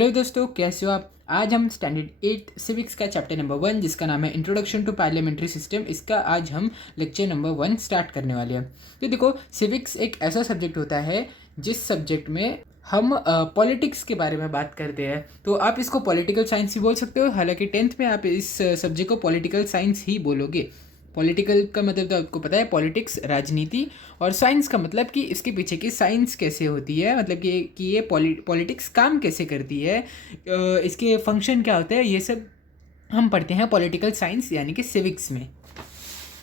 Hello दोस्तों, कैसे हो आप। आज हम स्टैंडर्ड 8 सिविक्स का चैप्टर नंबर 1 जिसका नाम है इंट्रोडक्शन टू पार्लियामेंट्री सिस्टम, इसका आज हम लेक्चर नंबर 1 स्टार्ट करने वाले हैं। तो देखो, सिविक्स एक ऐसा सब्जेक्ट होता है जिस सब्जेक्ट में हम पॉलिटिक्स के बारे में बात करते हैं। तो आप इसको पॉलिटिकल साइंस ही बोल सकते हो, हालांकि 10th में आप इस सब्जेक्ट को पॉलिटिकल साइंस ही बोलोगे। पॉलिटिकल का मतलब तो आपको पता है, पॉलिटिक्स राजनीति, और साइंस का मतलब कि इसके पीछे की साइंस कैसे होती है, मतलब कि ये पॉलिटिक्स काम कैसे करती है, इसके फंक्शन क्या होते हैं, ये सब हम पढ़ते हैं पॉलिटिकल साइंस यानी कि सिविक्स में।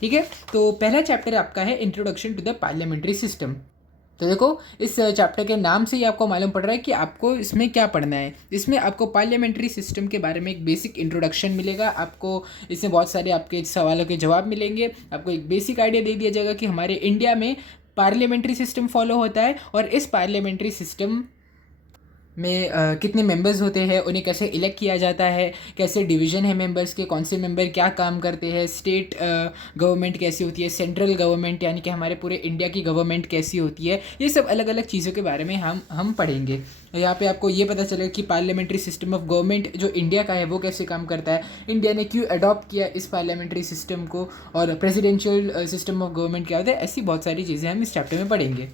ठीक है, तो पहला चैप्टर आपका है introduction to the parliamentary system. तो देखो, इस चैप्टर के नाम से ही आपको मालूम पड़ रहा है कि आपको इसमें क्या पढ़ना है। इसमें आपको पार्लियामेंट्री सिस्टम के बारे में एक बेसिक इंट्रोडक्शन मिलेगा, आपको इसमें बहुत सारे आपके सवालों के जवाब मिलेंगे, आपको एक बेसिक आइडिया दे दिया जाएगा कि हमारे इंडिया में पार्लियामेंट्री सिस्टम फॉलो होता है और इस पार्लियामेंट्री सिस्टम में कितने मेंबर्स होते हैं, उन्हें कैसे इलेक्ट किया जाता है, कैसे डिवीज़न है मेंबर्स के, कौन से मेंबर क्या काम करते हैं, स्टेट गवर्नमेंट कैसी होती है, सेंट्रल गवर्नमेंट यानी कि हमारे पूरे इंडिया की गवर्नमेंट कैसी होती है। ये सब अलग अलग चीज़ों के बारे में हम पढ़ेंगे। यहाँ पे आपको ये पता चलेगा कि पार्लियामेंट्री सिस्टम ऑफ गवर्नमेंट जो इंडिया का है वो कैसे काम करता है, इंडिया ने क्यों अडॉप्ट किया इस पार्लियामेंट्री सिस्टम को, और प्रेसिडेंशियल सिस्टम ऑफ गवर्नमेंट क्या होता है। ऐसी बहुत सारी चीज़ें हम इस चैप्टर में पढ़ेंगे।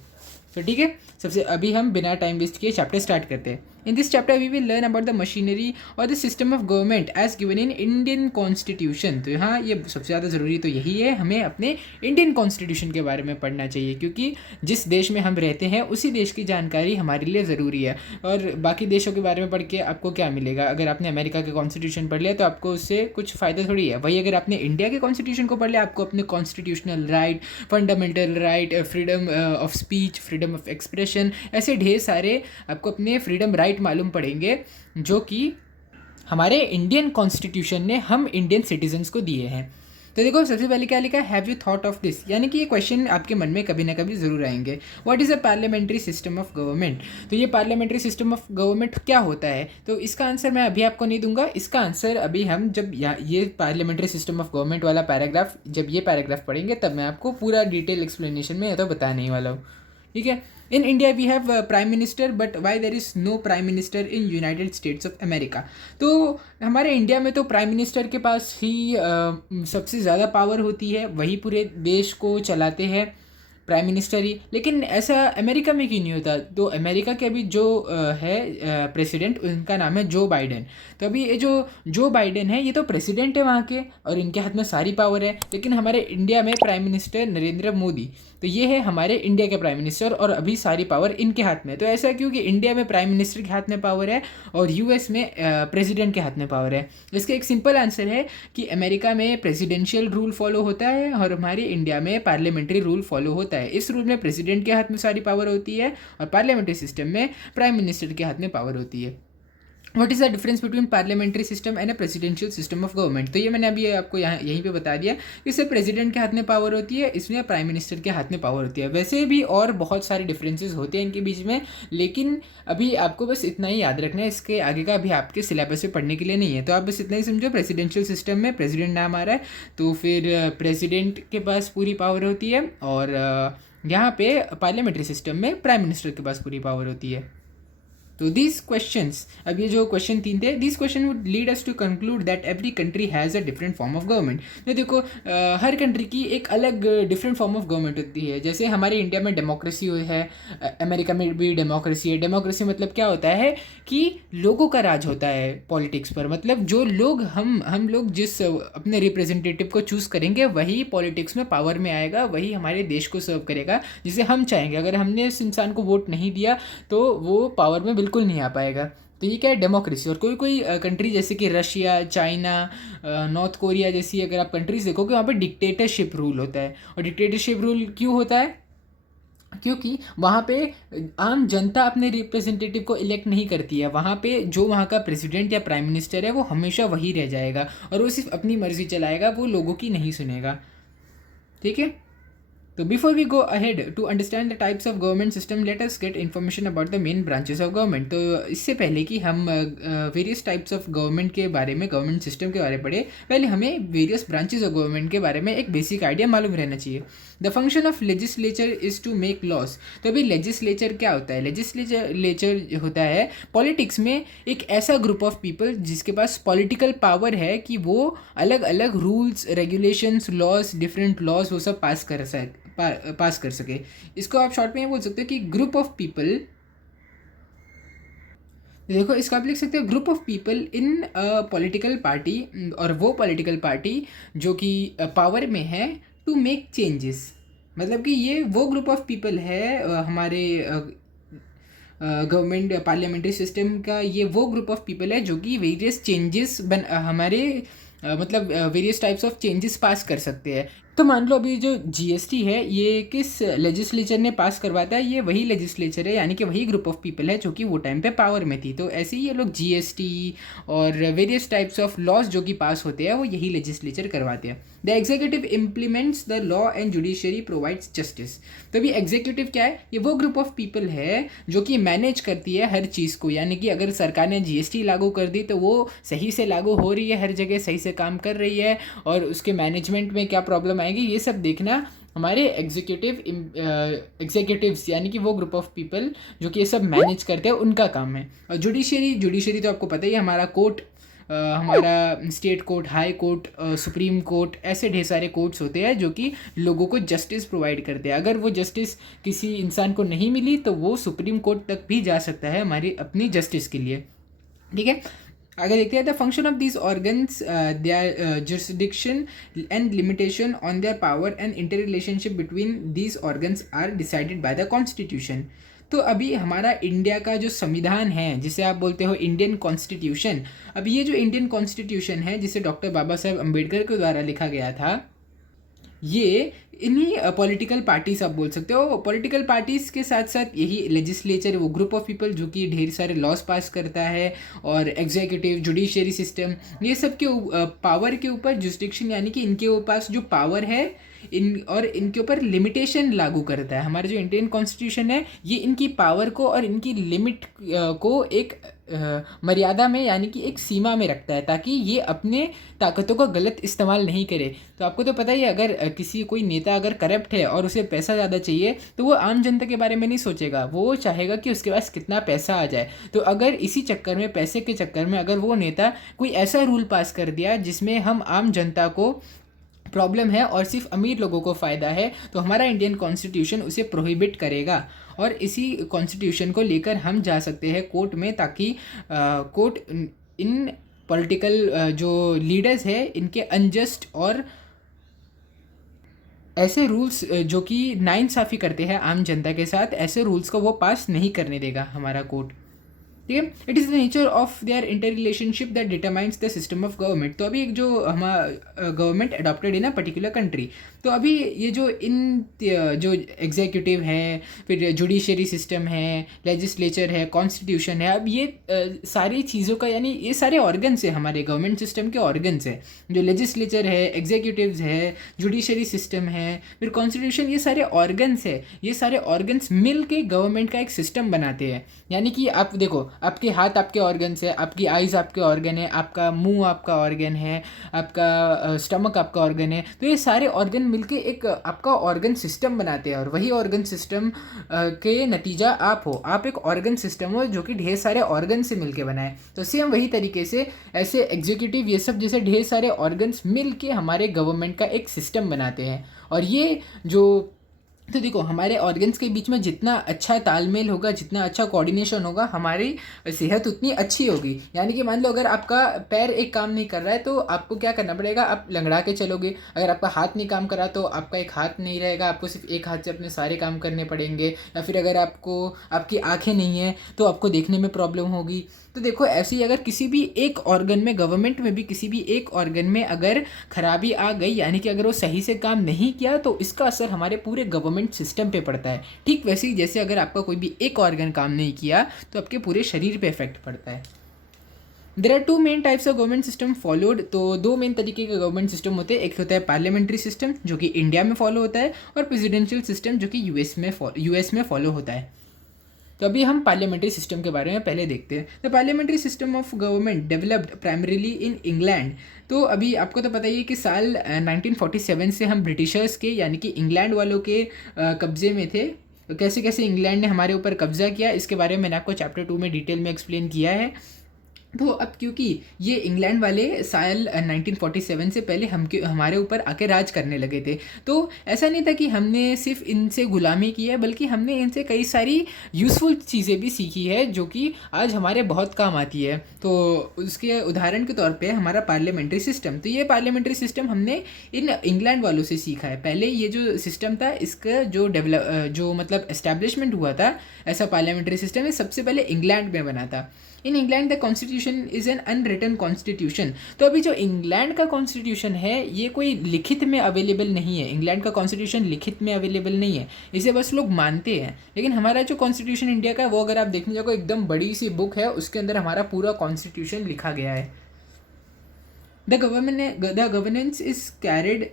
तो ठीक है, सबसे अभी हम बिना टाइम वेस्ट किए चैप्टर स्टार्ट करते हैं। In this chapter we will learn about the machinery और the system of government as given in Indian constitution. तो यहाँ ये सबसे ज़्यादा ज़रूरी तो यही है, हमें अपने इंडियन कॉन्स्टिट्यूशन के बारे में पढ़ना चाहिए, क्योंकि जिस देश में हम रहते हैं उसी देश की जानकारी हमारे लिए ज़रूरी है। और बाकी देशों के बारे में पढ़ के आपको क्या मिलेगा, अगर आपने अमेरिका के कॉन्स्टिट्यूशन पढ़ लिया तो आपको उससे कुछ फ़ायदा थोड़ी है। वही अगर आपने इंडिया के कॉन्स्टिट्यूशन को पढ़ लिया, आपको अपने constitutional right, fundamental right, freedom of speech, freedom of expression, ऐसे ढेर सारे आपको अपने फ्रीडम राइट मालूम पड़ेंगे जो कि हमारे इंडियन कॉन्स्टिट्यूशन ने हम इंडियन सिटीजन्स को दिए हैं। तो देखो, सबसे पहले क्या लिखा है, have you thought of this, यानी कि ये क्वेश्चन आपके मन में कभी ना कभी ज़रूर आएंगे। What is a parliamentary system of government. तो ये पार्लियामेंट्री सिस्टम ऑफ गवर्नमेंट क्या होता है, तो इसका आंसर मैं अभी आपको नहीं दूंगा। इसका आंसर अभी हम जब ये पार्लियामेंट्री सिस्टम ऑफ गवर्नमेंट वाला पैराग्राफ, जब ये पैराग्राफ पढ़ेंगे तब मैं आपको पूरा डिटेल एक्सप्लेनेशन में तो बताने ही वाला हूँ। ठीक है, in India we have prime minister, but why there is no prime minister in United States of America. तो हमारे इंडिया में तो प्राइम मिनिस्टर के पास ही सबसे ज़्यादा पावर होती है, वही पूरे देश को चलाते हैं, प्राइम मिनिस्टर ही। लेकिन ऐसा अमेरिका में क्यों नहीं होता। तो अमेरिका के अभी जो है प्रेसिडेंट, उनका नाम है जो बाइडेन। तो अभी ये जो बाइडेन है, ये तो प्रेसिडेंट है वहाँ के और इनके हाथ में सारी पावर है। लेकिन हमारे इंडिया में प्राइम मिनिस्टर नरेंद्र मोदी, तो ये है हमारे इंडिया के प्राइम मिनिस्टर और अभी सारी पावर इनके हाथ में। तो ऐसा क्योंकि इंडिया में प्राइम मिनिस्टर के हाथ में पावर है और यूएस में प्रेसिडेंट के हाथ में पावर है। इसका एक सिंपल आंसर है कि अमेरिका में प्रेसिडेंशियल रूल फॉलो होता है और हमारे इंडिया में पार्लियामेंट्री रूल फॉलो होता है। इस रूल में प्रेसिडेंट के हाथ में सारी पावर होती है और पार्लियामेंट्री सिस्टम में प्राइम मिनिस्टर के हाथ में पावर होती है। What is the difference between parliamentary system and a presidential system of government. तो ये मैंने अभी आपको यहीं पे बता दिया, इससे प्रेसिडेंट के हाथ में पावर होती है, इसमें प्राइम मिनिस्टर के हाथ में पावर होती है। वैसे भी और बहुत सारे डिफरेंसेस होते हैं इनके बीच में, लेकिन अभी आपको बस इतना ही याद रखना है, इसके आगे का अभी आपके सिलेबस में पढ़ने के लिए नहीं है। तो आप बस इतना ही समझो, प्रेसिडेंशियल सिस्टम में प्रेसिडेंट नाम आ रहा है तो फिर प्रेसिडेंट के पास पूरी पावर होती है, और यहाँ पे पार्लियामेंट्री सिस्टम में प्राइम मिनिस्टर के पास पूरी पावर होती है। तो दीज क्वेश्चंस, अब ये जो क्वेश्चन 3 थे, this question would lead us to conclude that every country has a different form of government. तो देखो, हर कंट्री की एक अलग डिफरेंट फॉर्म ऑफ गवर्नमेंट होती है। जैसे हमारे इंडिया में डेमोक्रेसी है, अमेरिका में भी डेमोक्रेसी है। डेमोक्रेसी मतलब क्या होता है कि लोगों का राज होता है पॉलिटिक्स पर, मतलब जो लोग हम लोग जिस अपने रिप्रेजेंटेटिव को चूज़ करेंगे वही पॉलिटिक्स में पावर में आएगा, वही हमारे देश को सर्व करेगा जिसे हम चाहेंगे। अगर हमने इस इंसान को वोट नहीं दिया तो वो पावर में बिल्कुल नहीं आ पाएगा। तो ये क्या है, डेमोक्रेसी। और कोई कंट्री जैसे कि रशिया, चाइना, नॉर्थ कोरिया जैसी अगर आप कंट्रीज देखोगे, वहाँ पे डिक्टेटरशिप रूल होता है। और डिक्टेटरशिप रूल क्यों होता है, क्योंकि वहाँ पे आम जनता अपने रिप्रेजेंटेटिव को इलेक्ट नहीं करती है। वहाँ पे जो वहाँ का प्रेसिडेंट या प्राइम मिनिस्टर है वो हमेशा वही रह जाएगा और वो सिर्फ अपनी मर्जी चलाएगा, वो लोगों की नहीं सुनेगा। ठीक है, तो before we go ahead to understand the types of government system let us get information about the main branches of government. तो इससे पहले कि हम वेरियस टाइप्स ऑफ गवर्नमेंट के बारे में, गवर्नमेंट सिस्टम के बारे में पढ़े, पहले हमें वेरियस ब्रांचेस ऑफ गवर्नमेंट के बारे में एक बेसिक आइडिया मालूम रहना चाहिए। The function of legislature is to make laws. तो अभी लेजिस्लेचर क्या होता है? लेजिस्लेचर होता है पॉलिटिक्स में एक ऐसा ग्रुप ऑफ पीपल जिसके पास पॉलिटिकल पावर है कि वो अलग अलग rules, regulations, laws, different laws वो सब पास कर सके। इसको आप शॉर्ट में ये बोल सकते हो कि ग्रुप ऑफ पीपल, देखो इसका आप लिख सकते हो group of people in political party, और वो पॉलिटिकल पार्टी जो कि पावर में है टू मेक चेंजेस। मतलब कि ये वो ग्रुप ऑफ पीपल है हमारे गवर्नमेंट पार्लियामेंट्री सिस्टम का, ये वो ग्रुप ऑफ पीपल है जो कि वेरियस चेंजेस हमारे मतलब वेरियस टाइप्स ऑफ चेंजेस पास कर सकते हैं। तो मान लो अभी जो जीएसटी है ये किस लेजिस्लेचर ने पास करवाता है? ये वही लेजिस्लेचर है, यानी कि वही ग्रुप ऑफ पीपल है जो कि वो टाइम पे पावर में थी। तो ऐसे ही ये लोग जीएसटी और वेरियस टाइप्स ऑफ लॉज जो कि पास होते हैं वो यही लेजिस्लेचर करवाते हैं। The executive implements the law and judiciary provides justice. तो अभी एग्जीक्यूटिव क्या है? ये वो ग्रुप ऑफ पीपल है जो कि मैनेज करती है हर चीज़ को, यानी कि अगर सरकार ने जीएसटी लागू कर दी तो वो सही से लागू हो रही है, हर जगह सही से काम कर रही है, और उसके मैनेजमेंट में क्या प्रॉब्लम आएगी ये सब देखना हमारे एग्जीक्यूटिव्स यानी कि वो ग्रुप ऑफ पीपल जो कि ये सब मैनेज करते हैं उनका काम है। और जुडिशरी तो आपको पता ही है, हमारा कोर्ट, हमारा state court, high court, supreme court, ऐसे ढेर सारे कोर्ट्स होते हैं जो कि लोगों को जस्टिस प्रोवाइड करते हैं। अगर वो जस्टिस किसी इंसान को नहीं मिली तो वो सुप्रीम कोर्ट तक भी जा सकता है हमारी अपनी जस्टिस के लिए। ठीक है, आगे देखते हैं the function of these organs, their jurisdiction and limitation on their power and inter relationship between these organs are decided by the constitution. तो अभी हमारा इंडिया का जो संविधान है, जिसे आप बोलते हो इंडियन कॉन्स्टिट्यूशन, अब ये जो इंडियन कॉन्स्टिट्यूशन है जिसे डॉक्टर बाबा साहेब अम्बेडकर के द्वारा लिखा गया था, ये इन्हीं पॉलिटिकल पार्टीज आप बोल सकते हो। पॉलिटिकल पार्टीज़ के साथ साथ यही लेजिस्लेचर, वो ग्रुप ऑफ पीपल जो कि ढेर सारे लॉज पास करता है, और एग्जीक्यूटिव, जुडिशरी सिस्टम, ये सब के पावर के ऊपर जुरिस्डिक्शन यानी कि इनके पास जो पावर है इनके ऊपर लिमिटेशन लागू करता है। हमारा जो इंडियन कॉन्स्टिट्यूशन है ये इनकी पावर को और इनकी लिमिट को एक मर्यादा में यानी कि एक सीमा में रखता है, ताकि ये अपने ताकतों का गलत इस्तेमाल नहीं करे। तो आपको तो पता ही है, अगर कोई नेता अगर करप्ट है और उसे पैसा ज़्यादा चाहिए तो वो आम जनता के बारे में नहीं सोचेगा, वो चाहेगा कि उसके पास कितना पैसा आ जाए। तो अगर इसी चक्कर में, पैसे के चक्कर में, अगर वो नेता कोई ऐसा रूल पास कर दिया जिसमें हम आम जनता को प्रॉब्लम है और सिर्फ अमीर लोगों को फ़ायदा है, तो हमारा इंडियन कॉन्स्टिट्यूशन उसे प्रोहिबिट करेगा। और इसी कॉन्स्टिट्यूशन को लेकर हम जा सकते हैं कोर्ट में, ताकि कोर्ट इन पॉलिटिकल जो लीडर्स है इनके अनजस्ट और ऐसे रूल्स जो कि नाइंसाफ़ी करते हैं आम जनता के साथ, ऐसे रूल्स को वो पास नहीं करने देगा हमारा कोर्ट। ठीक है, it is the nature of their inter relationship that determines the system of government. तो अभी एक जो हमारा government adopted in a particular country, तो अभी ये जो एग्जीक्यूटिव है, फिर जुडिशरी सिस्टम है, लेजिस्लेचर है, कॉन्स्टिट्यूशन है, अब ये सारी चीज़ों का, यानी ये सारे ऑर्गन्स है हमारे गवर्नमेंट सिस्टम के ऑर्गन्स है। जो लेजिस्लेचर है, एग्जीक्यूटिव्स है, जुडिशरी सिस्टम है, फिर कॉन्स्टिट्यूशन, ये सारे ऑर्गन्स है। ये सारे ऑर्गन्स मिल के गवर्नमेंट का एक सिस्टम बनाते हैं। यानी कि आप देखो, आपके हाथ आपके ऑर्गन्स है, आपकी आइज़ आपके ऑर्गन है, आपका मुंह आपका ऑर्गन है, आपका स्टमक आपका ऑर्गन है। तो ये सारे ऑर्गन मिलके एक आपका ऑर्गन सिस्टम बनाते हैं, और वही ऑर्गन सिस्टम के नतीजा आप हो। आप एक ऑर्गन सिस्टम हो जो कि ढेर सारे ऑर्गन से मिलके बना है। तो सेम वही तरीके से ऐसे एग्जीक्यूटिव, ये सब जैसे ढेर सारे ऑर्गन्स मिल के हमारे गवर्नमेंट का एक सिस्टम बनाते हैं। और ये जो, तो देखो, हमारे ऑर्गन्स के बीच में जितना अच्छा तालमेल होगा, जितना अच्छा कोऑर्डिनेशन होगा, हमारी सेहत उतनी अच्छी होगी। यानी कि मान लो अगर आपका पैर एक काम नहीं कर रहा है तो आपको क्या करना पड़ेगा? आप लंगड़ा के चलोगे। अगर आपका हाथ नहीं काम कर रहा तो आपका एक हाथ नहीं रहेगा, आपको सिर्फ एक हाथ से अपने सारे काम करने पड़ेंगे। या फिर अगर आपकी आँखें नहीं हैं तो आपको देखने में प्रॉब्लम होगी। तो देखो, ऐसे ही अगर किसी भी एक ऑर्गन में, गवर्नमेंट में भी किसी भी एक ऑर्गन में अगर खराबी आ गई, यानी कि अगर वो सही से काम नहीं किया, तो इसका असर हमारे पूरे गवर्नमेंट सिस्टम पे पड़ता है। ठीक वैसे ही जैसे अगर आपका कोई भी एक ऑर्गन काम नहीं किया तो आपके पूरे शरीर पे इफेक्ट पड़ता है। There are two main types of government system followed. तो दो मेन तरीके के गवर्नमेंट सिस्टम होते हैं, एक होता है पार्लियामेंट्री सिस्टम जो कि इंडिया में फॉलो होता है, और प्रेसिडेंशियल सिस्टम जो कि यूएस में फॉलो होता है। तो अभी हम पार्लियामेंट्री सिस्टम के बारे में पहले देखते हैं। The parliamentary system of government developed primarily in England. तो अभी आपको तो पता ही है कि साल 1947 से हम ब्रिटिशर्स के यानी कि इंग्लैंड वालों के कब्जे में थे। तो कैसे कैसे इंग्लैंड ने हमारे ऊपर कब्जा किया, इसके बारे में मैंने आपको चैप्टर 2 में डिटेल में एक्सप्लेन किया है। तो अब क्योंकि ये इंग्लैंड वाले साल 1947 से पहले हमारे ऊपर आके राज करने लगे थे, तो ऐसा नहीं था कि हमने सिर्फ इनसे गुलामी की है, बल्कि हमने इनसे कई सारी यूज़फुल चीज़ें भी सीखी है जो कि आज हमारे बहुत काम आती है। तो उसके उदाहरण के तौर पे हमारा पार्लियामेंट्री सिस्टम, तो ये पार्लियामेंट्री सिस्टम हमने इन इंग्लैंड वालों से सीखा है। पहले ये जो सिस्टम था, इसका जो मतलब एस्टैब्लिशमेंट हुआ था ऐसा पार्लियामेंट्री सिस्टम, ये सबसे पहले इंग्लैंड में बना था। In England the constitution is an unwritten constitution. तो अभी जो इंग्लैंड का कॉन्स्टिट्यूशन है ये कोई लिखित में अवेलेबल नहीं है। इंग्लैंड का कॉन्स्टिट्यूशन लिखित में अवेलेबल नहीं है, इसे बस लोग मानते हैं। लेकिन हमारा जो कॉन्स्टिट्यूशन इंडिया का है वो अगर आप देखने जाओगे एकदम बड़ी सी बुक है, उसके अंदर हमारा पूरा कॉन्स्टिट्यूशन लिखा गया है। The governance is carried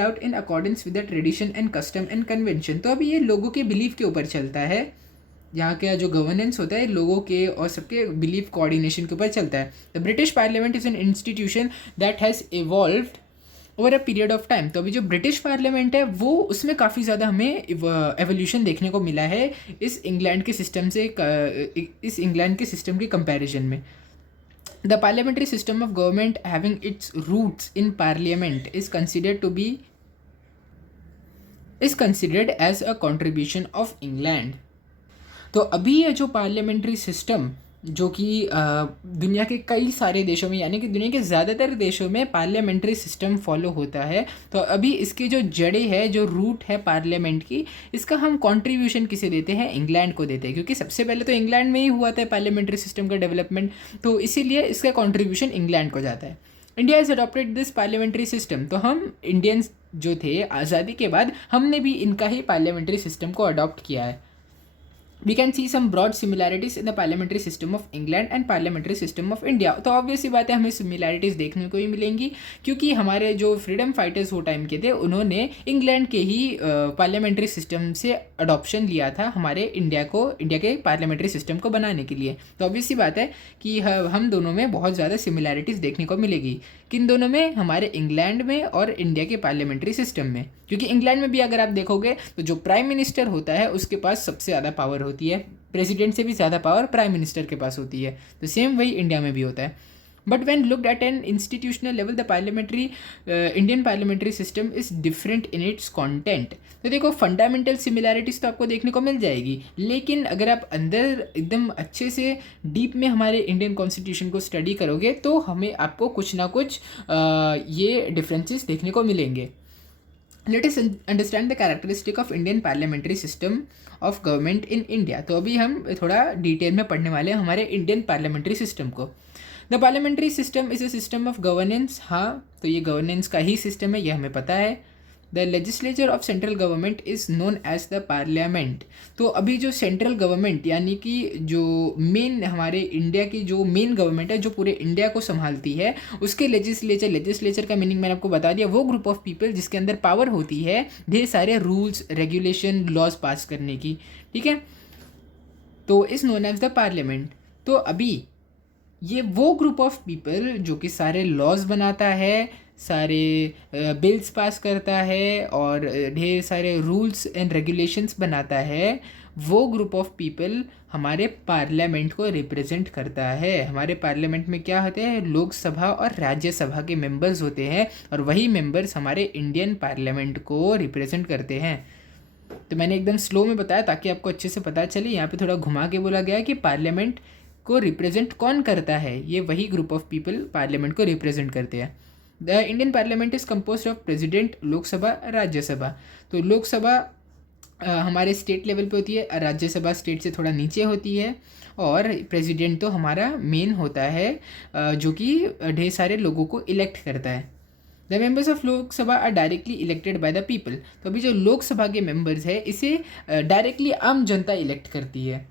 out in accordance with the tradition and custom and convention। तो अभी ये लोगों के बिलीफ के ऊपर चलता है। यहाँ का जो गवर्नेंस होता है लोगों के और सबके बिलीफ कोऑर्डिनेशन के ऊपर चलता है। The British parliament is an institution that has evolved over a period of time. तो अभी जो ब्रिटिश पार्लियामेंट है वो उसमें काफ़ी ज़्यादा हमें एवोल्यूशन देखने को मिला है इस इंग्लैंड के सिस्टम से, इस इंग्लैंड के सिस्टम के कंपैरिजन में। The parliamentary system of government having its roots in parliament is considered as a contribution of England। तो अभी ये जो पार्लियामेंट्री सिस्टम जो कि दुनिया के कई सारे देशों में यानी कि दुनिया के ज़्यादातर देशों में पार्लियामेंट्री सिस्टम फॉलो होता है। तो अभी इसकी जो जड़ें है, जो रूट है पार्लियामेंट की, इसका हम कंट्रीब्यूशन किसे देते हैं? इंग्लैंड को देते हैं, क्योंकि सबसे पहले तो इंग्लैंड में ही हुआ था पार्लियामेंट्री सिस्टम का डेवलपमेंट, तो इसीलिए इसका कंट्रीब्यूशन इंग्लैंड को जाता है। India is adopted this parliamentary system. तो हम इंडियंस जो थे आज़ादी के बाद, हमने भी इनका ही पार्लियामेंट्री सिस्टम को अडॉप्ट किया है। We can see some broad similarities in the parliamentary system of England and parliamentary system of India। तो ऑब्वियस सी बात है हमें सिमिलैरिटीज़ देखने को ही मिलेंगी, क्योंकि हमारे जो फ्रीडम फाइटर्स वो टाइम के थे उन्होंने इंग्लैंड के ही पार्लियामेंट्री सिस्टम से अडॉप्शन लिया था हमारे इंडिया के पार्लियामेंट्री सिस्टम को बनाने के लिए। तो ऑब्वियस सी बात है कि हम दोनों में बहुत ज़्यादा सिमिलैरिटीज़ देखने को मिलेगी। किन दोनों में? हमारे इंग्लैंड में और इंडिया के पार्लियामेंट्री सिस्टम में। क्योंकि इंग्लैंड में भी अगर आप देखोगे तो जो प्राइम मिनिस्टर होता है उसके पास सबसे ज़्यादा पावर होती है, प्रेसिडेंट से भी ज़्यादा पावर प्राइम मिनिस्टर के पास होती है। तो सेम वही इंडिया में भी होता है। But when looked at an institutional level the Indian parliamentary system is different in its content. तो देखो फंडामेंटल सिमिलैरिटीज़ तो आपको देखने को मिल जाएगी, लेकिन अगर आप अंदर एकदम अच्छे से डीप में हमारे इंडियन कॉन्स्टिट्यूशन को स्टडी करोगे तो हमें आपको कुछ ना कुछ ये डिफरेंसेस देखने को मिलेंगे। Let us understand the characteristic of Indian parliamentary system of government in India. तो अभी हम थोड़ा डिटेल में पढ़ने वाले हैं हमारे इंडियन पार्लियामेंट्री सिस्टम को। The parliamentary system is a system of governance. हाँ, तो ये गवर्नेंस का ही सिस्टम है, ये हमें पता है। The legislature of central government is known as the parliament. तो अभी जो सेंट्रल गवर्नमेंट यानी कि जो मेन हमारे इंडिया की जो मेन गवर्नमेंट है जो पूरे इंडिया को संभालती है, उसके लेजिस्लेचर का मीनिंग मैंने आपको बता दिया। वो ग्रुप ऑफ पीपल जिसके अंदर पावर होती है ढेर सारे रूल्स, रेगुलेशन, लॉज पास करने की, ठीक है, तो is known as the parliament. तो अभी ये वो ग्रुप ऑफ पीपल जो कि सारे लॉज बनाता है, सारे बिल्स पास करता है और ढेर सारे रूल्स एंड रेगुलेशंस बनाता है, वो ग्रुप ऑफ पीपल हमारे पार्लियामेंट को रिप्रेजेंट करता है। हमारे पार्लियामेंट में क्या होते हैं? लोकसभा और राज्यसभा के मेंबर्स होते हैं, और वही मेंबर्स हमारे इंडियन पार्लियामेंट को रिप्रेजेंट करते हैं। तो मैंने एकदम स्लो में बताया ताकि आपको अच्छे से पता चले। यहाँ पे थोड़ा घुमा के बोला गया है कि पार्लियामेंट को रिप्रेजेंट कौन करता है? ये वही ग्रुप ऑफ पीपल पार्लियामेंट को रिप्रेजेंट करते हैं। The Indian parliament is composed of president, Lok Sabha, Rajya Sabha. तो लोकसभा हमारे स्टेट लेवल पे होती है, राज्यसभा स्टेट से थोड़ा नीचे होती है, और प्रेसिडेंट तो हमारा मेन होता है जो कि ढेर सारे लोगों को इलेक्ट करता है। The members of Lok Sabha are directly elected by the people. तो अभी जो लोकसभा के मेंबर्स है इसे डायरेक्टली आम जनता इलेक्ट करती है।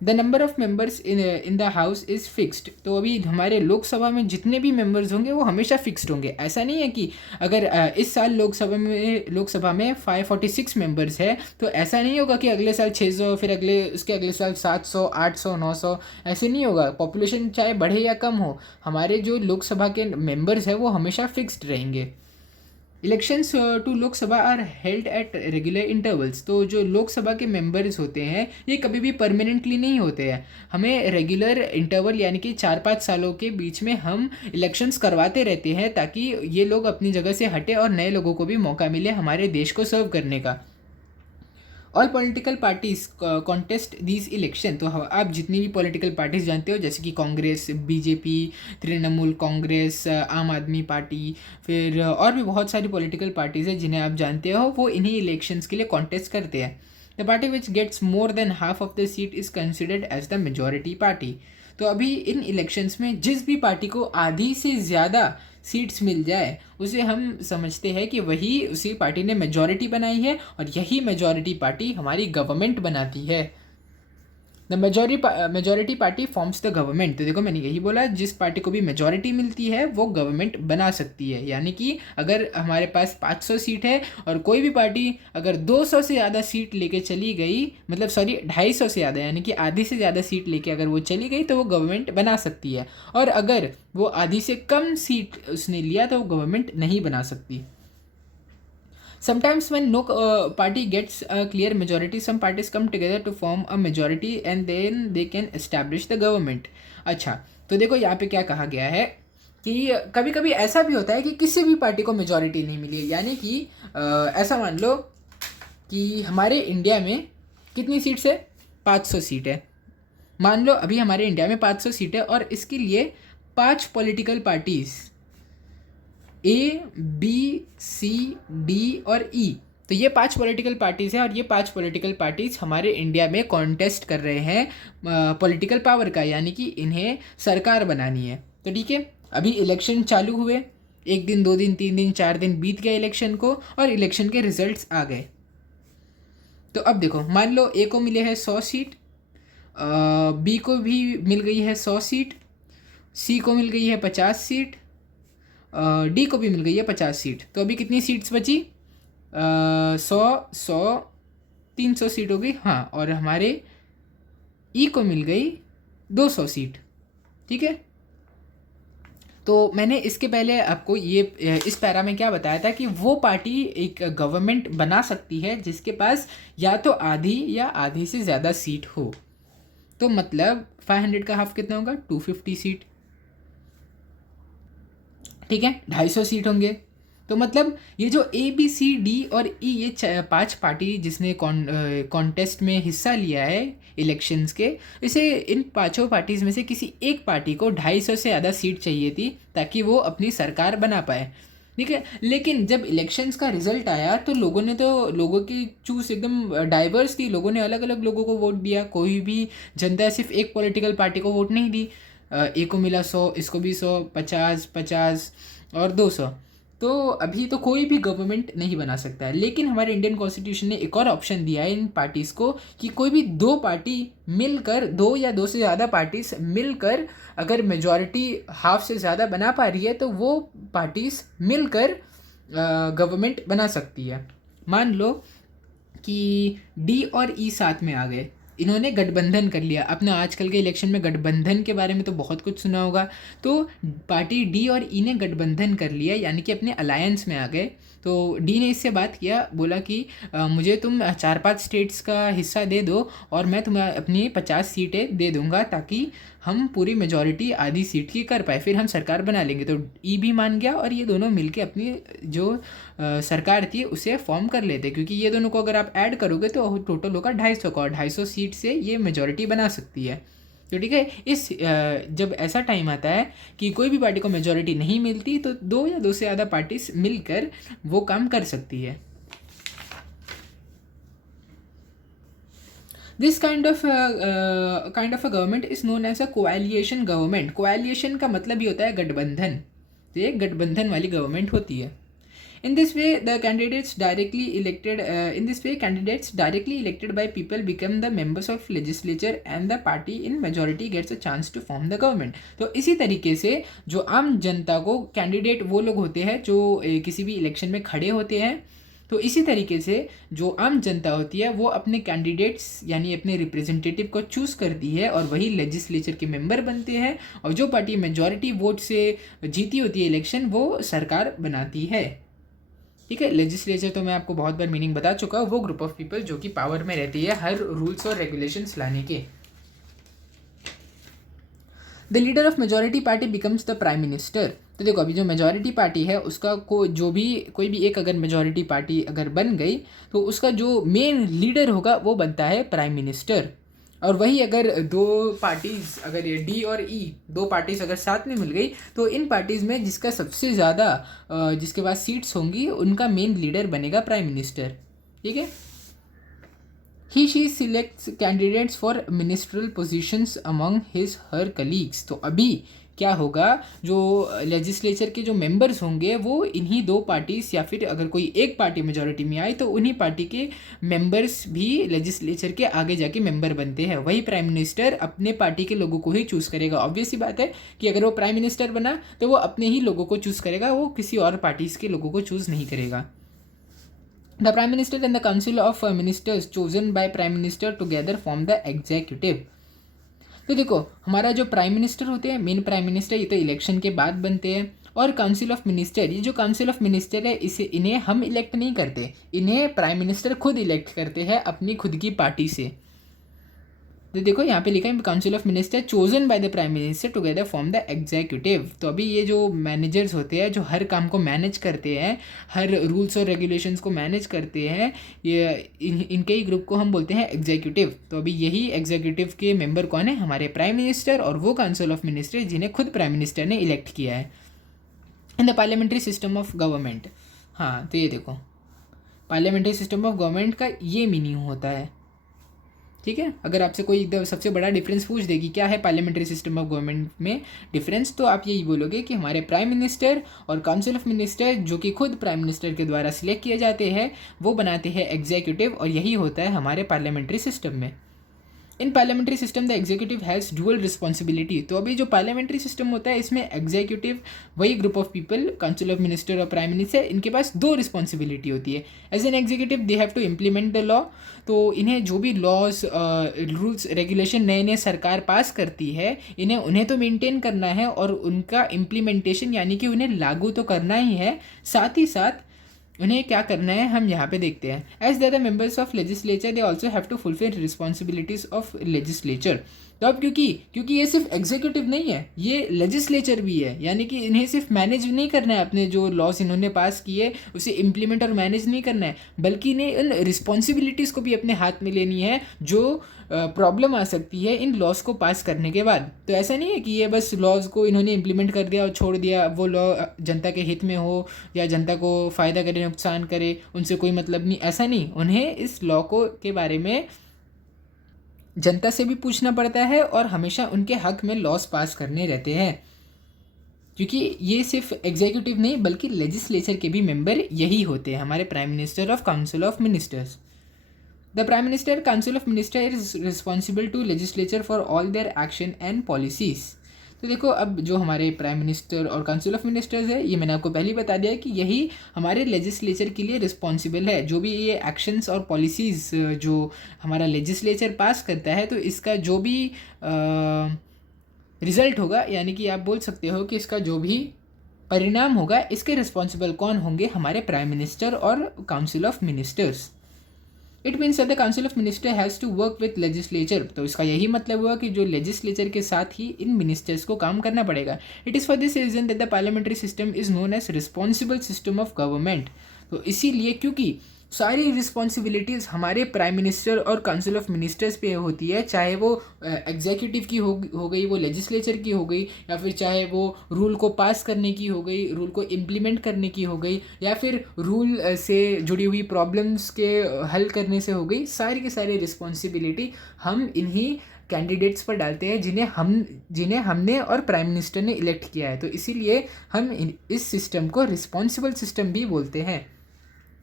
The number of members in the house is fixed. तो अभी हमारे लोकसभा में जितने भी मेंबर्स होंगे वो हमेशा फिक्स्ड होंगे। ऐसा नहीं है कि अगर इस साल लोकसभा में 546 मेंबर्स है तो ऐसा नहीं होगा कि अगले साल 600, फिर उसके अगले साल 700, 800, 900, ऐसे नहीं होगा। पॉपुलेशन चाहे बढ़े या कम हो, हमारे जो लोकसभा के मेंबर्स है वो हमेशा फिक्स्ड रहेंगे। Elections to Lok Sabha are held at regular intervals. तो जो लोकसभा के मेंबर्स होते हैं ये कभी भी परमानेंटली नहीं होते हैं, हमें रेगुलर इंटरवल यानी कि 4-5 सालों के बीच में हम इलेक्शंस करवाते रहते हैं ताकि ये लोग अपनी जगह से हटे और नए लोगों को भी मौका मिले हमारे देश को सर्व करने का। All political parties contest these election. तो आप जितनी भी पॉलिटिकल पार्टीज जानते हो जैसे कि कांग्रेस, बीजेपी, तृणमूल कांग्रेस, आम आदमी पार्टी, फिर और भी बहुत सारी पॉलिटिकल पार्टीज है जिन्हें आप जानते हो, वो इन्हीं इलेक्शंस के लिए कॉन्टेस्ट करते हैं। The party which gets more than half of the seat is considered as the majority party. तो अभी इन इलेक्शंस में जिस भी पार्टी को आधी से ज़्यादा सीट्स मिल जाए उसे हम समझते हैं कि वही उसी पार्टी ने मेजॉरिटी बनाई है और यही मेजॉरिटी पार्टी हमारी गवर्नमेंट बनाती है। The majority party forms the government. तो देखो मैंने यही बोला, जिस पार्टी को भी मेजॉरिटी मिलती है वो गवर्नमेंट बना सकती है। यानी कि अगर हमारे पास 500 सीट है और कोई भी पार्टी अगर 200 से ज़्यादा सीट लेके चली गई, मतलब सॉरी 250 से ज़्यादा, यानी कि आधी से ज़्यादा सीट लेके अगर वो चली गई तो वो गवर्नमेंट बना सकती है। और अगर वो आधी से कम सीट उसने लिया तो वो गवर्नमेंट नहीं बना सकती। Sometimes when no party gets a clear majority, some parties come together to form a majority and then they can establish the government. अच्छा, तो देखो यहाँ पे क्या कहा गया है कि कभी कभी ऐसा भी होता है कि किसी भी पार्टी को मेजॉरिटी नहीं मिली है। यानी कि ऐसा मान लो कि हमारे इंडिया में कितनी सीट्स है, 500 सीट है। मान लो अभी हमारे इंडिया में 500 सीट है और इसके लिए 5 पॉलिटिकल पार्टीज़ ए, बी, सी, डी और ई, तो ये 5 पॉलिटिकल पार्टीज़ हैं और ये 5 पॉलिटिकल पार्टीज़ हमारे इंडिया में कॉन्टेस्ट कर रहे हैं पॉलिटिकल पावर का, यानी कि इन्हें सरकार बनानी है। तो ठीक है, अभी इलेक्शन चालू हुए, 1 दिन, 2 दिन, 3 दिन, 4 दिन बीत गए इलेक्शन को और इलेक्शन के रिजल्ट्स आ गए। तो अब देखो, मान लो ए को मिले हैं 100 सीट, बी को भी मिल गई है 100 सीट, सी को मिल गई है 50 सीट, डी को भी मिल गई है 50 सीट। तो अभी कितनी सीट्स बची, 100 300 सीट हो गई। हाँ, और हमारे ई को मिल गई 200 सीट। ठीक है, तो मैंने इसके पहले आपको ये इस पैरा में क्या बताया था कि वो पार्टी एक गवर्नमेंट बना सकती है जिसके पास या तो आधी या आधी से ज़्यादा सीट हो। तो मतलब 500 का हाफ कितना होगा, 250 सीट। ठीक है, 250 सीट होंगे। तो मतलब ये जो ए, बी, सी, डी और ई, ये 5 पार्टी जिसने कॉन्टेस्ट में हिस्सा लिया है इलेक्शंस के, इसे इन 5 पार्टीज़ में से किसी एक पार्टी को 250 से ज़्यादा सीट चाहिए थी ताकि वो अपनी सरकार बना पाए। ठीक है, लेकिन जब इलेक्शंस का रिजल्ट आया तो लोगों की चूज एकदम डाइवर्स थी। लोगों ने अलग अलग लोगों को वोट दिया, कोई भी जनता सिर्फ एक पॉलिटिकल पार्टी को वोट नहीं दी। ए को मिला 100, इसको भी 100, 50, 50 और 200। तो अभी तो कोई भी गवर्नमेंट नहीं बना सकता है। लेकिन हमारे इंडियन कॉन्स्टिट्यूशन ने एक और ऑप्शन दिया है इन पार्टीज़ को कि कोई भी 2 पार्टी मिलकर, 2 या 2 से ज़्यादा पार्टीज मिलकर अगर मेजॉरिटी हाफ से ज़्यादा बना पा रही है तो वो पार्टीज़ मिलकर गवर्नमेंट बना सकती है। मान लो कि डी और ई साथ में आ गए, इन्होंने गठबंधन कर लिया अपना। आजकल के इलेक्शन में गठबंधन के बारे में तो बहुत कुछ सुना होगा। तो पार्टी डी और ई ने गठबंधन कर लिया, यानी कि अपने अलायंस में आ गए। तो डी ने इससे बात किया, बोला कि मुझे तुम 4-5 स्टेट्स का हिस्सा दे दो और मैं तुम्हें अपनी 50 सीटें दे दूंगा ताकि हम पूरी मेजॉरिटी आधी सीट की कर पाए, फिर हम सरकार बना लेंगे। तो ई भी मान गया और ये दोनों मिलके अपनी जो सरकार थी उसे फॉर्म कर लेते, क्योंकि ये दोनों को अगर आप ऐड करोगे तो टोटल होगा 250 का और 250 सीट से ये मेजॉरिटी बना सकती है। तो ठीक है, जब ऐसा टाइम आता है कि कोई भी पार्टी को मेजॉरिटी नहीं मिलती तो 2 या 2 से ज़्यादा पार्टीज मिलकर वो काम कर सकती है। This kind of a government is known as a coalition government. Coalition का मतलब ही होता है गठबंधन। तो ये गठबंधन वाली गवर्नमेंट होती है। In this way, the candidates directly elected. In this way, candidates directly elected by people become the members of legislature, and the party in majority gets a chance to form the government. तो इसी तरीके से जो आम जनता को candidate वो लोग होते हैं जो किसी भी इलेक्शन में खड़े होते हैं, तो इसी तरीके से जो आम जनता होती है वो अपने कैंडिडेट्स यानी अपने रिप्रेजेंटेटिव को चूज़ करती है और वही लेजिस्लेचर के मेंबर बनते हैं, और जो पार्टी मेजॉरिटी वोट से जीती होती है इलेक्शन वो सरकार बनाती है। ठीक है, लेजिस्लेचर तो मैं आपको बहुत बार मीनिंग बता चुका हूँ, वो ग्रुप ऑफ पीपल जो कि पावर में रहती है हर रूल्स और रेगुलेशंस लाने के। The leader of majority party becomes the prime minister. तो देखो अभी जो मेजॉरिटी पार्टी है उसका कोई भी एक अगर मेजॉरिटी पार्टी अगर बन गई तो उसका जो मेन लीडर होगा वो बनता है प्राइम मिनिस्टर। और वही अगर दो पार्टीज़, अगर ये डी और ई दो पार्टीज़ अगर साथ में मिल गई तो इन पार्टीज़ में जिसका सबसे ज़्यादा जिसके पास सीट्स होंगी उनका मेन लीडर बनेगा प्राइम मिनिस्टर। ठीक है, she selects candidates for ministerial positions among her colleagues। तो अभी क्या होगा, जो लेजिस्लेचर के जो मेंबर्स होंगे वो इन्हीं दो पार्टीज़ या फिर अगर कोई एक पार्टी मेजॉरिटी में आई तो उन्हीं पार्टी के मेंबर्स भी लेजिस्लेचर के आगे जाके मेंबर बनते हैं। वही प्राइम मिनिस्टर अपने पार्टी के लोगों को ही चूज़ करेगा। ऑब्वियस सी बात है कि अगर वो प्राइम मिनिस्टर बना तो वो अपने ही लोगों को चूज़ करेगा, वो किसी और पार्टीज़ के लोगों को चूज़ नहीं करेगा। The Prime Minister and the Council of Ministers chosen by Prime Minister together form the executive। तो देखो हमारा जो प्राइम मिनिस्टर होते हैं, मेन प्राइम मिनिस्टर, ये तो इलेक्शन के बाद बनते हैं, और काउंसिल ऑफ मिनिस्टर, ये जो काउंसिल ऑफ मिनिस्टर है इन्हें हम इलेक्ट नहीं करते, इन्हें प्राइम मिनिस्टर खुद इलेक्ट करते हैं अपनी खुद की पार्टी से। तो देखो यहाँ पे लिखा है council of minister chosen by the prime minister together form the executive. तो अभी ये जो मैनेजर्स होते हैं जो हर काम को मैनेज करते हैं, हर रूल्स और रेगुलेशंस को मैनेज करते हैं, ये इनके ही ग्रुप को हम बोलते हैं एग्जीक्यूटिव। तो अभी यही एग्जीक्यूटिव के मेंबर कौन है, हमारे प्राइम मिनिस्टर और वो काउंसिल ऑफ मिनिस्टर जिन्हें खुद प्राइम मिनिस्टर ने इलेक्ट किया है। In the parliamentary system of government, हाँ तो ये देखो पार्लियामेंट्री सिस्टम ऑफ गवर्नमेंट का ये मीनिंग होता है। ठीक है, अगर आपसे कोई एकदम सबसे बड़ा डिफरेंस पूछ देगी क्या है पार्लियामेंट्री सिस्टम ऑफ गवर्नमेंट में डिफरेंस, तो आप यही बोलोगे कि हमारे प्राइम मिनिस्टर और काउंसिल ऑफ मिनिस्टर जो कि खुद प्राइम मिनिस्टर के द्वारा सिलेक्ट किए जाते हैं वो बनाते हैं एग्जीक्यूटिव, और यही होता है हमारे पार्लियामेंट्री सिस्टम में। इन parliamentary system the executive has dual responsibility. तो अभी जो पार्लियामेंट्री सिस्टम होता है इसमें एग्जीक्यूटिव वही group of people, council of minister और प्राइम मिनिस्टर, इनके पास दो रिस्पॉन्सिबिलिटी होती है। As an executive they have to implement the law. तो इन्हें जो भी लॉज रूल्स रेगुलेशन नए नए सरकार पास करती है उन्हें तो मेंटेन करना है और उनका इम्प्लीमेंटेशन यानी कि उन्हें लागू तो करना ही है, साथ ही साथ उन्हें क्या करना है हम यहाँ पे देखते हैं। As they the members of legislature they also have to fulfil responsibilities of legislature. तो अब क्योंकि ये सिर्फ एग्जीक्यूटिव नहीं है, ये लेजिस्लेचर भी है, यानी कि इन्हें सिर्फ मैनेज नहीं करना है, अपने जो लॉज इन्होंने पास किए उसे इम्प्लीमेंट और मैनेज नहीं करना है, बल्कि इन्हें इन रिस्पॉन्सिबिलिटीज़ को भी अपने हाथ में लेनी है जो प्रॉब्लम आ सकती है इन लॉज को पास करने के बाद। तो ऐसा नहीं है कि ये बस लॉज को इन्होंने इम्प्लीमेंट कर दिया और छोड़ दिया, वो लॉ जनता के हित में हो या जनता को फ़ायदा करे नुकसान करे उनसे कोई मतलब नहीं, ऐसा नहीं। उन्हें इस लॉ को के बारे में जनता से भी पूछना पड़ता है और हमेशा उनके हक में लॉस पास करने रहते हैं, क्योंकि ये सिर्फ एग्जीक्यूटिव नहीं बल्कि लेजिस्लेचर के भी मेंबर यही होते हैं, हमारे prime minister of council of ministers. The prime minister council of minister is responsible to legislature for all their action and policies. तो देखो अब जो हमारे प्राइम मिनिस्टर और काउंसिल ऑफ मिनिस्टर्स है, ये मैंने आपको पहले ही बता दिया है कि यही हमारे लेजिस्लेचर के लिए रिस्पॉन्सिबल है। जो भी ये एक्शंस और पॉलिसीज़ जो हमारा लेजिस्लेचर पास करता है तो इसका जो भी रिज़ल्ट होगा, यानी कि आप बोल सकते हो कि इसका जो भी परिणाम होगा इसके रिस्पॉन्सिबल कौन होंगे, हमारे प्राइम मिनिस्टर और council of ministers. It means that the council of minister has to work with legislature. तो इसका यही मतलब हुआ कि जो लेजिस्लेचर के साथ ही इन मिनिस्टर्स को काम करना पड़ेगा। It is for this reason that the parliamentary system is known as responsible system of government. तो इसीलिए क्योंकि सारी रिस्पॉन्सिबिलिटीज़ हमारे प्राइम मिनिस्टर और काउंसिल ऑफ मिनिस्टर्स पे होती है, चाहे वो एग्जीक्यूटिव की हो गई, वो लेजिस्लेचर की हो गई, या फिर चाहे वो रूल को पास करने की हो गई, रूल को इम्प्लीमेंट करने की हो गई, या फिर रूल से जुड़ी हुई प्रॉब्लम्स के हल करने से हो गई। सारी की सारी रिस्पॉन्सिबिलिटी हम इन्हीं कैंडिडेट्स पर डालते हैं जिन्हें हमने और प्राइम मिनिस्टर ने इलेक्ट किया है। तो इसीलिए हम इस सिस्टम को रिस्पॉन्सिबल सिस्टम भी बोलते हैं,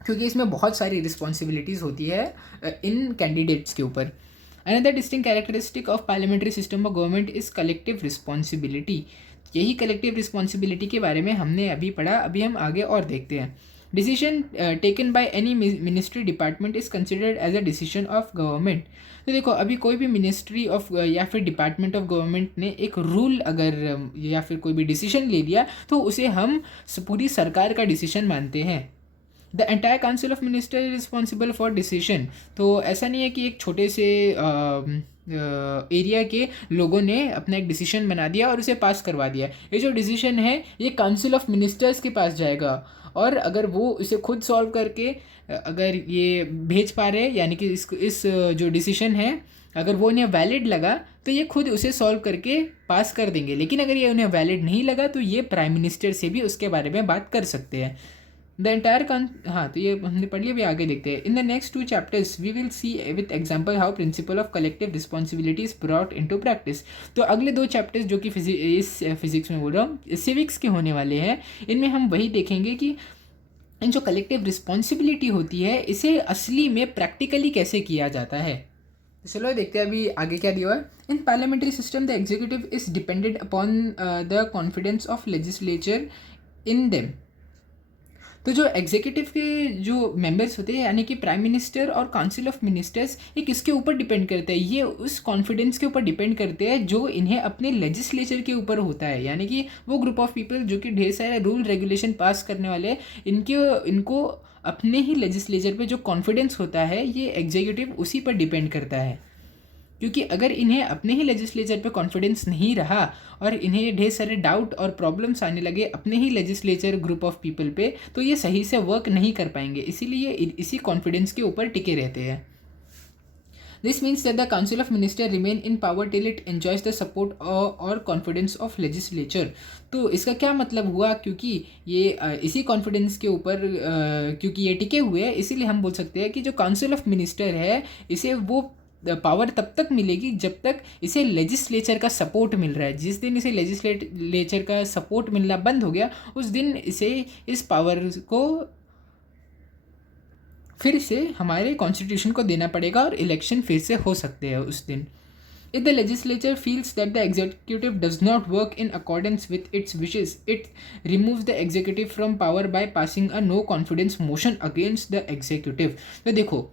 क्योंकि इसमें बहुत सारी रिस्पॉन्सिबिलिटीज़ होती है इन कैंडिडेट्स के ऊपर। Another distinct characteristic of parliamentary system of government is collective responsibility. यही कलेक्टिव रिस्पॉन्सिबिलिटी के बारे में हमने अभी पढ़ा, अभी हम आगे और देखते हैं। Decision taken by any ministry department is considered as a decision of government. तो देखो, अभी कोई भी मिनिस्ट्री ऑफ या फिर डिपार्टमेंट ऑफ गवर्नमेंट ने एक रूल अगर या फिर कोई भी डिसीजन ले लिया तो उसे हम पूरी सरकार का डिसीजन मानते हैं। The entire council of minister is responsible for decision. तो ऐसा नहीं है कि एक छोटे से एरिया के लोगों ने अपना एक डिसीजन बना दिया और उसे पास करवा दिया। ये जो डिसीजन है ये काउंसिल ऑफ मिनिस्टर्स के पास जाएगा, और अगर वो इसे खुद सॉल्व करके अगर ये भेज पा रहे, यानी कि इस जो डिसीजन है अगर वो उन्हें वैलिड लगा तो ये खुद उसे सॉल्व करके पास कर देंगे। लेकिन अगर ये उन्हें वैलिड नहीं लगा तो ये प्राइम मिनिस्टर से भी उसके बारे में बात कर सकते हैं। द एंटायर हाँ, तो ये हमने पढ़ लिया, भी आगे देखते हैं। In the next 2 chapters we will see with example how principle of collective responsibility is brought into practice. तो अगले 2 चैप्टर्स जो कि इस फिजिक्स में बोल रहा हूँ, सिविक्स के होने वाले हैं, इनमें हम वही देखेंगे कि इन जो कलेक्टिव रिस्पॉन्सिबिलिटी होती है इसे असली में प्रैक्टिकली कैसे किया जाता है। चलो देखते हैं अभी आगे क्या दिया है। इन parliamentary system the executive is dependent upon the confidence of legislature in them. तो जो एग्जीक्यूटिव के जो मेंबर्स होते हैं, यानी कि प्राइम मिनिस्टर और काउंसिल ऑफ मिनिस्टर्स, ये किसके ऊपर डिपेंड करते हैं? ये उस कॉन्फिडेंस के ऊपर डिपेंड करते हैं जो इन्हें अपने लेजिस्लेचर के ऊपर होता है। यानी कि वो ग्रुप ऑफ पीपल जो कि ढेर सारे रूल रेगुलेशन पास करने वाले हैं, इनको अपने ही लेजिस्लेचर पे जो कॉन्फिडेंस होता है ये एग्जीक्यूटिव उसी पर डिपेंड करता है। क्योंकि अगर इन्हें अपने ही लेजिस्लेचर पे कॉन्फिडेंस नहीं रहा और इन्हें ढेर सारे डाउट और प्रॉब्लम्स आने लगे अपने ही लेजिस्लेचर ग्रुप ऑफ पीपल पे, तो ये सही से वर्क नहीं कर पाएंगे। इसीलिए इसी कॉन्फिडेंस के ऊपर टिके रहते हैं। This means that the council of minister remain in power till it enjoys the support और कॉन्फिडेंस ऑफ लेजिस्लेचर। तो इसका क्या मतलब हुआ? क्योंकि ये इसी कॉन्फिडेंस के ऊपर क्योंकि ये टिके हुए हैं, इसीलिए हम बोल सकते हैं कि जो काउंसिल ऑफ मिनिस्टर है इसे वो पावर तब तक मिलेगी जब तक इसे लेजिस्लेचर का सपोर्ट मिल रहा है। जिस दिन इसे लेजिस्लेचर का सपोर्ट मिलना बंद हो गया उस दिन इसे इस पावर को फिर से हमारे कॉन्स्टिट्यूशन को देना पड़ेगा और इलेक्शन फिर से हो सकते हैं उस दिन। If the legislature feels that the executive does not work in accordance with its wishes, it removes the executive from power by passing a no confidence motion against the executive। तो देखो,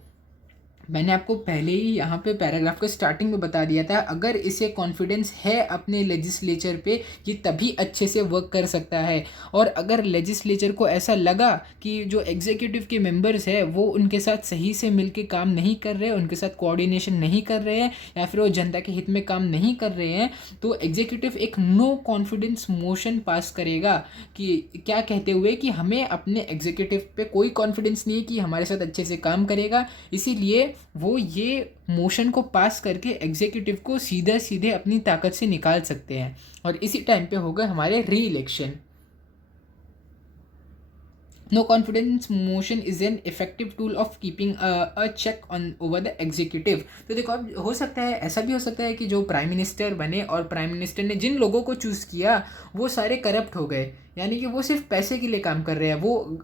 मैंने आपको पहले ही यहाँ पे पैराग्राफ के starting में बता दिया था, अगर इसे कॉन्फिडेंस है अपने लेजिस्लेचर पे ये तभी अच्छे से वर्क कर सकता है। और अगर लेजिस्लेचर को ऐसा लगा कि जो एग्जीक्यूटिव के मेंबर्स है वो उनके साथ सही से मिलके काम नहीं कर रहे, उनके साथ कोऑर्डिनेशन नहीं कर रहे हैं या फिर वो जनता के हित में काम नहीं कर रहे हैं, तो एग्जीक्यूटिव एक नो कॉन्फिडेंस मोशन पास करेगा कि क्या कहते हुए कि हमें अपने एग्जीक्यूटिव पे कोई कॉन्फिडेंस नहीं है कि हमारे साथ अच्छे से काम करेगा। इसीलिए वो ये मोशन को पास करके एग्जीक्यूटिव को सीधे अपनी ताकत से निकाल सकते हैं और इसी टाइम पे होगा हमारे re election. No confidence motion is an effective tool of keeping a check on over the executive. तो देखो, अब हो सकता है, ऐसा भी हो सकता है कि जो प्राइम मिनिस्टर बने और प्राइम मिनिस्टर ने जिन लोगों को चूज़ किया वो सारे करप्ट हो गए, यानी कि वो सिर्फ पैसे के लिए काम कर रहे हैं। वो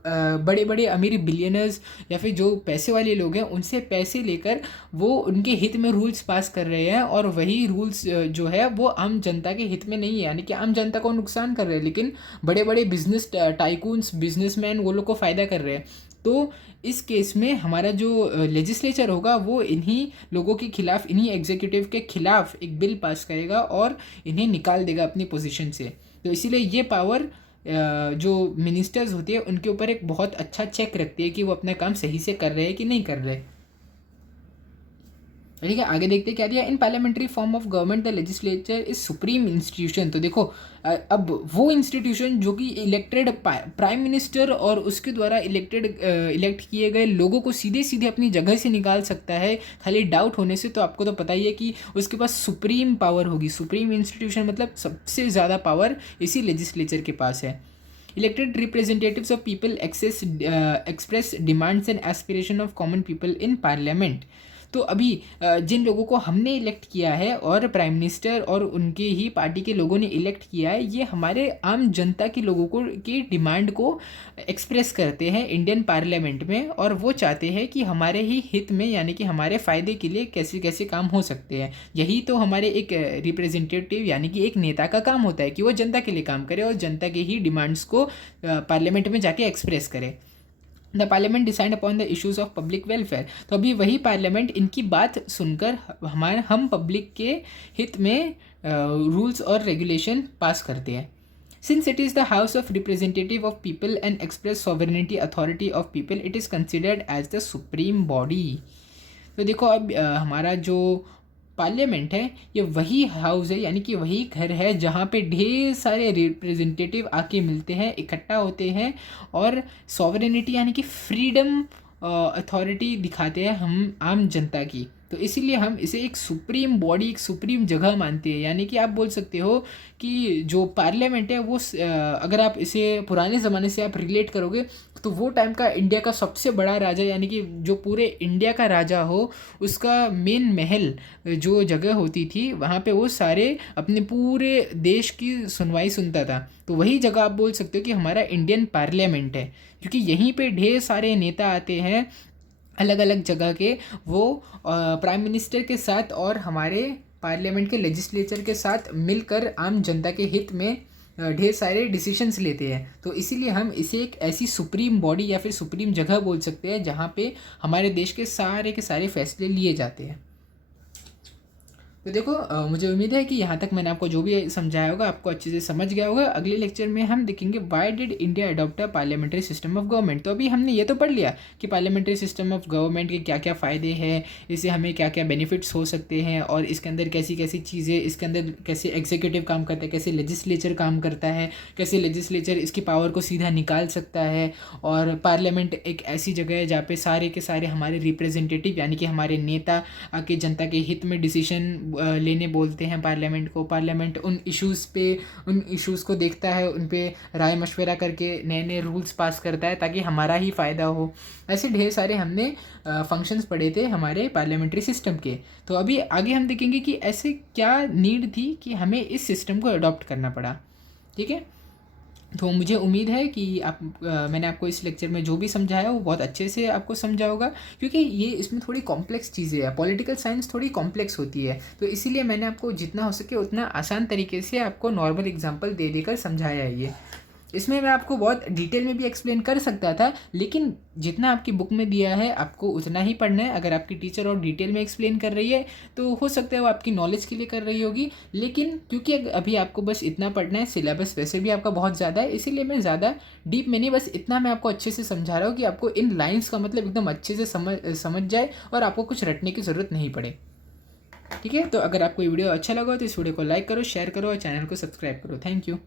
बड़े बड़े अमीर बिलियनर्स या फिर जो पैसे वाले लोग हैं उनसे पैसे लेकर वो उनके हित में रूल्स पास कर रहे हैं, और वही रूल्स जो है वो आम जनता के हित में नहीं है, यानी कि आम जनता को नुकसान कर रहे हैं, लेकिन बड़े बड़े बिजनेस टाइकून्स, बिजनेसमैन वो लोग को फ़ायदा कर रहे हैं। तो इस केस में हमारा जो लेजिस्लेचर होगा वो इन्हीं लोगों के खिलाफ, इन्हीं एग्जीक्यूटिव के खिलाफ एक बिल पास करेगा और इन्हें निकाल देगा अपनी पोजीशन से। तो इसीलिए ये पावर जो मिनिस्टर्स होती है उनके ऊपर एक बहुत अच्छा चेक रखती है कि वो अपना काम सही से कर रहे हैं कि नहीं कर रहे। ठीक है, आगे देखते क्या दिया। इन parliamentary form of government the legislature is supreme institution. तो देखो, अब वो इंस्टीट्यूशन जो कि इलेक्टेड प्राइम मिनिस्टर और उसके द्वारा इलेक्ट किए गए लोगों को सीधे अपनी जगह से निकाल सकता है खाली डाउट होने से। तो आपको तो पता ही है कि उसके पास सुप्रीम पावर होगी। सुप्रीम इंस्टीट्यूशन मतलब सबसे ज़्यादा पावर इसी लेजिस्लेचर के पास है। Elected representatives of people express demands and aspiration of common people in parliament. तो अभी जिन लोगों को हमने इलेक्ट किया है और प्राइम मिनिस्टर और उनके ही पार्टी के लोगों ने इलेक्ट किया है, ये हमारे आम जनता के लोगों को की डिमांड को एक्सप्रेस करते हैं इंडियन पार्लियामेंट में, और वो चाहते हैं कि हमारे ही हित में यानी कि हमारे फ़ायदे के लिए कैसे कैसे काम हो सकते हैं। यही तो हमारे एक रिप्रेजेंटेटिव यानी कि एक नेता का काम होता है कि वो जनता के लिए काम करे और जनता के ही डिमांड्स को पार्लियामेंट में जाके एक्सप्रेस करे। The parliament decide upon the issues of public welfare. तो अभी वही पार्लियामेंट इनकी बात सुनकर हम पब्लिक के हित में रूल्स और रेगुलेशन पास करते हैं। Since it is the house of representative of people and express sovereignty authority of people, it is considered as the supreme body. तो देखो अब हमारा जो पार्लियामेंट है ये वही हाउस है यानी कि वही घर है जहाँ पे ढेर सारे रिप्रेजेंटेटिव आके मिलते हैं, इकट्ठा होते हैं और सॉवरेनिटी यानी कि फ्रीडम अथॉरिटी दिखाते हैं हम आम जनता की। तो इसीलिए हम इसे एक सुप्रीम बॉडी, एक सुप्रीम जगह मानते हैं। यानी कि आप बोल सकते हो कि जो पार्लियामेंट है वो अगर आप इसे पुराने ज़माने से आप रिलेट करोगे तो वो टाइम का इंडिया का सबसे बड़ा राजा यानी कि जो पूरे इंडिया का राजा हो उसका मेन महल जो जगह होती थी वहाँ पे वो सारे अपने पूरे देश की सुनवाई सुनता था। तो वही जगह आप बोल सकते हो कि हमारा इंडियन पार्लियामेंट है, क्योंकि यहीं पे ढेर सारे नेता आते हैं अलग अलग जगह के। वो प्राइम मिनिस्टर के साथ और हमारे पार्लियामेंट के लेजिस्लेचर के साथ मिलकर आम जनता के हित में ढेर सारे डिसीशंस लेते हैं। तो इसीलिए हम इसे एक ऐसी सुप्रीम बॉडी या फिर सुप्रीम जगह बोल सकते हैं जहाँ पे हमारे देश के सारे फैसले लिए जाते हैं। तो देखो मुझे उम्मीद है कि यहाँ तक मैंने आपको जो भी समझाया होगा आपको अच्छे से समझ गया होगा। अगले लेक्चर में हम देखेंगे why did India adopt a parliamentary system of government. तो अभी हमने ये तो पढ़ लिया कि पार्लियामेंट्री सिस्टम ऑफ गवर्नमेंट के क्या क्या फ़ायदे हैं, इससे हमें क्या क्या बेनिफिट्स हो सकते हैं और इसके अंदर कैसी कैसी चीज़ें, इसके अंदर कैसे एग्जीक्यूटिव काम करता है, कैसे लेजिस्लेचर काम करता है, कैसे लेजिस्लेचर इसकी पावर को सीधा निकाल सकता है। और पार्लियामेंट एक ऐसी जगह है जहाँ पे सारे के सारे हमारे रिप्रेजेंटेटिव यानी कि हमारे नेता आके जनता के हित में डिसीजन लेने बोलते हैं पार्लियामेंट को। पार्लियामेंट उन इश्यूज़ को देखता है, उन पे राय मशवरा करके नए नए रूल्स पास करता है ताकि हमारा ही फ़ायदा हो। ऐसे ढेर सारे हमने फंक्शंस पढ़े थे हमारे पार्लियामेंट्री सिस्टम के। तो अभी आगे हम देखेंगे कि ऐसे क्या नीड थी कि हमें इस सिस्टम को अडॉप्ट करना पड़ा। ठीक है, तो मुझे उम्मीद है कि मैंने आपको इस लेक्चर में जो भी समझाया वो बहुत अच्छे से आपको समझा होगा, क्योंकि ये इसमें थोड़ी कॉम्प्लेक्स चीज़ें हैं। पॉलिटिकल साइंस थोड़ी कॉम्प्लेक्स होती है, तो इसीलिए मैंने आपको जितना हो सके उतना आसान तरीके से आपको नॉर्मल एग्जांपल दे देकर समझाया है। ये इसमें मैं आपको बहुत डिटेल में भी एक्सप्लेन कर सकता था, लेकिन जितना आपकी बुक में दिया है आपको उतना ही पढ़ना है। अगर आपकी टीचर और डिटेल में एक्सप्लेन कर रही है तो हो सकता है वो आपकी नॉलेज के लिए कर रही होगी, लेकिन क्योंकि अभी आपको बस इतना पढ़ना है, सिलेबस वैसे भी आपका बहुत ज़्यादा है, इसीलिए मैं ज़्यादा डीप में नहीं, बस इतना मैं आपको अच्छे से समझा रहा हूँ कि आपको इन लाइन्स का मतलब एकदम अच्छे से समझ जाए और आपको कुछ रटने की ज़रूरत नहीं पड़े। ठीक है, तो अगर आपको ये वीडियो अच्छा लगा तो इस वीडियो को लाइक करो, शेयर करो और चैनल को सब्सक्राइब करो। Thank you.